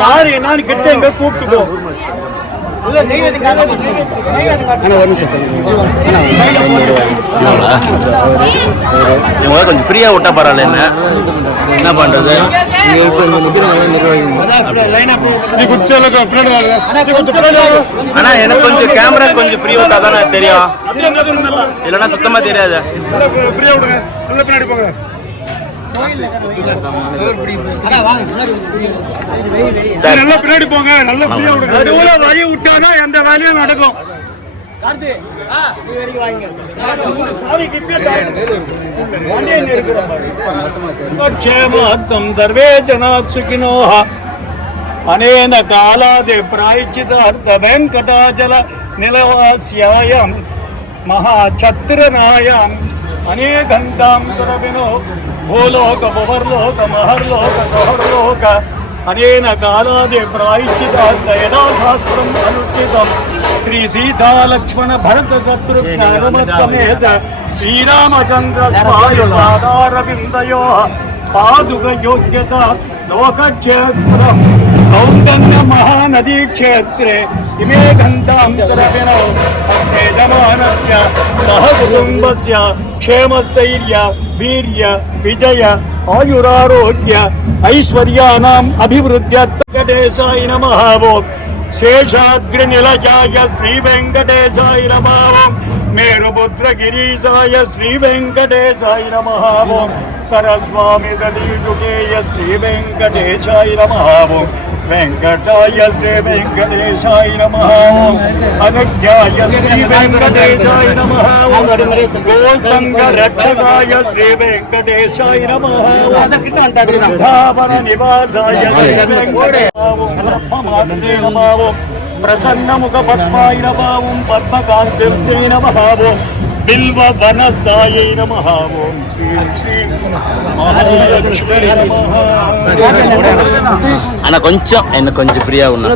யாரு என்னன்னு கிட்ட எங்க கூப்பிட்டுக்கோ இவங்க கொஞ்சம் ஃப்ரீயாக விட்டா பரவாயில்ல என்ன? என்ன பண்ணுறது ஆனால் எனக்கு கொஞ்சம் கேமரா கொஞ்சம் ஃப்ரீ விட்டா தானே தெரியும். இல்லைன்னா சுத்தமாக தெரியாது ஃப்ரீயா விடுங்க உள்ள பின்னாடி போங்க சார் நல்லா பின்னாடி போங்க நல்லா ஃப்ரீயா விடுங்க நடுவுல வழி விட்டாதான் எந்த வேலையும் நடக்கும் क्षेमार्थं सर्वे जनाः सुखिनोः अनेन कालादे प्रायश्चितार्थवेङ्कटाचल निलवास्यायां महाछत्रनायाम् अनेकन्तां कुरविनो భూలోక భువర్లోక మహర్లోక సహర్లోక అనేన కాలాది ప్రాయచితార్థ యదా అనుష్ఠితం. శ్రీ సీతాలక్ష్మణ భరత శత్రుఘ్నమేత శ్రీరామచంద్ర స్వామి పాదారవిందయో పాదుక యోగ్యత లోకక్షేత్రం. కౌండన్య మహానదీ క్షేత్రే ఇమే గంధాంతరవినో సేజమానస్య సహ కుటుంబస్య ಕ್ಷೇಮಸ್ಥೈರ್ಯ ವೀರ್ಯ ವಿಜಯ ಆಯುರಾರೋಗ್ಯ ಐಶ್ವರ್ಯಾನಾಂ ಅಭಿವೃದ್ಧ್ಯರ್ಥ ದೇಶಾಯ ನಮಃ ಓಂ ಶೇಷಾದ್ರಿನಿಲಜಾಯ ಶ್ರೀ ವೆಂಕಟೇಶಾಯ ನಮಃ ಓಂ ಮೇರುಪುತ್ರ ಗಿರೀಶಾಯ ಶ್ರೀ ವೆಂಕಟೇಶಾಯ ನಮಃ ಓಂ ಸರಸ್ವಾಮಿ ದಲಿಯುಗೇಯ ಶ್ರೀ ವೆಂಕಟೇಶಾಯ ನಮಃ ಓಂ వెంకటాయ శ్రీ వెంకటేశాయ నమ. ఓం అనుజ్ఞాయ శ్రీ వెంకటేశాయ నమ. గోసంగ రక్షకాయ శ్రీ వెంకటేశాయ నమ. ఓం నివాసాయ శ్రీ వెంకటేశ్వర ఓం ప్రసన్నముఖ పద్మాయ నమః. పద్మకాంతి నమ. బిల్వ వనస్థాయై నమః ఓం శ్రీ శ్రీ మహాలక్ష్మీ నమః ஆனால் கொஞ்சம் என்ன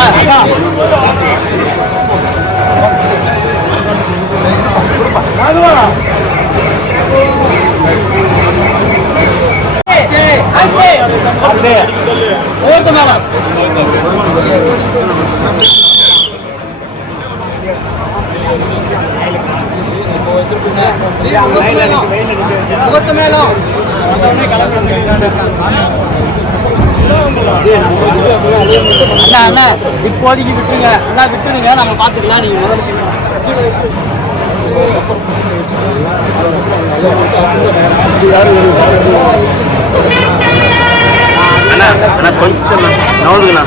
கொஞ்சம் ஃப்ரீயாக உண்ணா கொஞ்சம் அண்ணா அண்ணா இப்போதைக்கு விட்டுருங்க. அண்ணா விட்டுருங்க. நம்ம பார்த்துக்கலாம். நீங்க முதல்ல அண்ணா அண்ணா கொஞ்சம் நவதுங்கண்ணா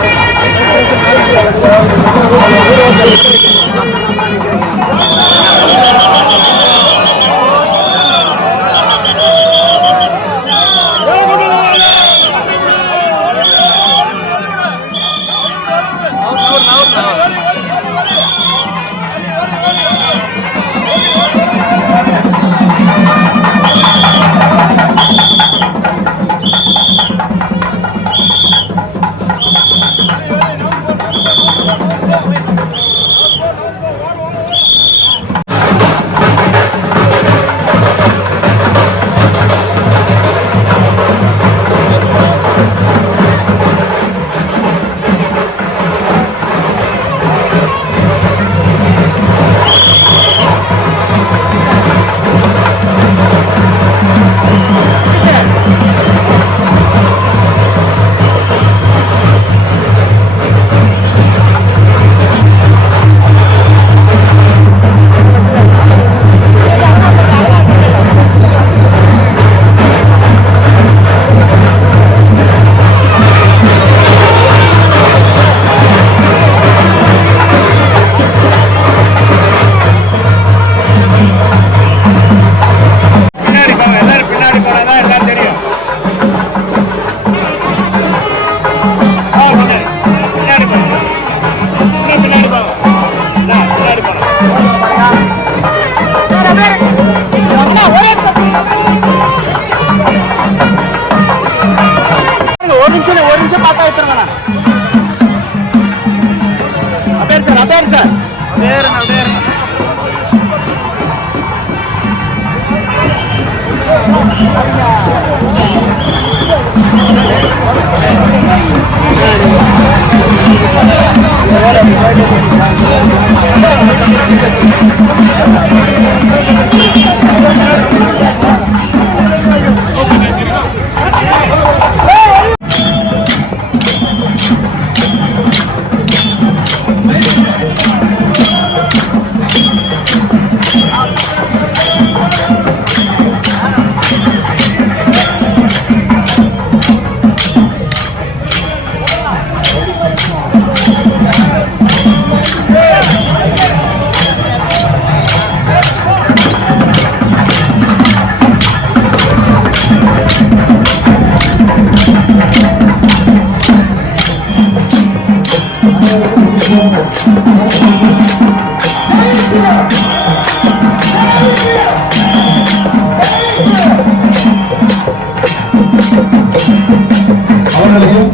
அவர்களையும்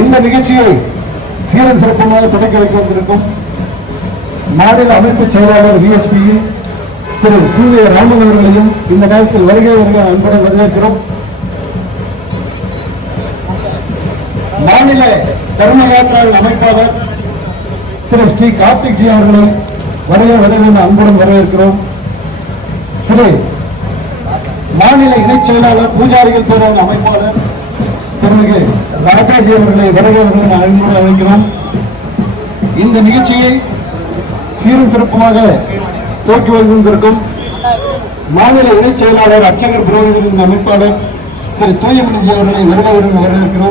இந்த நிகழ்ச்சியை சீர சிறப்பமாக தொடங்கி வைக்க வந்திருக்கும் மாநில அமைப்பு செயலாளர் விஎச்பியில் திரு சூரிய ராமன் அவர்களையும் இந்த நேரத்தில் வருகை வருக அன்புடன் வரவேற்கிறோம். மாநில தர்ம யாத்திராவின் அமைப்பாளர் திரு ஸ்ரீ கார்த்திக் ஜி அவர்களை வருகை வருகிற அன்புடன் வரவேற்கிறோம். திரு மாநில இணைச் செயலாளர் பூஜாரிகள் பேரவையின் அமைப்பாளர் திருமிகு ராஜாஜி அவர்களை வருகை வருகிற அன்புடன் அழைக்கிறோம். இந்த நிகழ்ச்சியை சீரும் சிறப்புமாக துவக்கி வந்திருக்கும் மாநில இணைச் செயலாளர் அர்ச்சகர் புரோகிதரின் அமைப்பாளர் திரு தூயமணிஜி அவர்களை வருகை வருகிற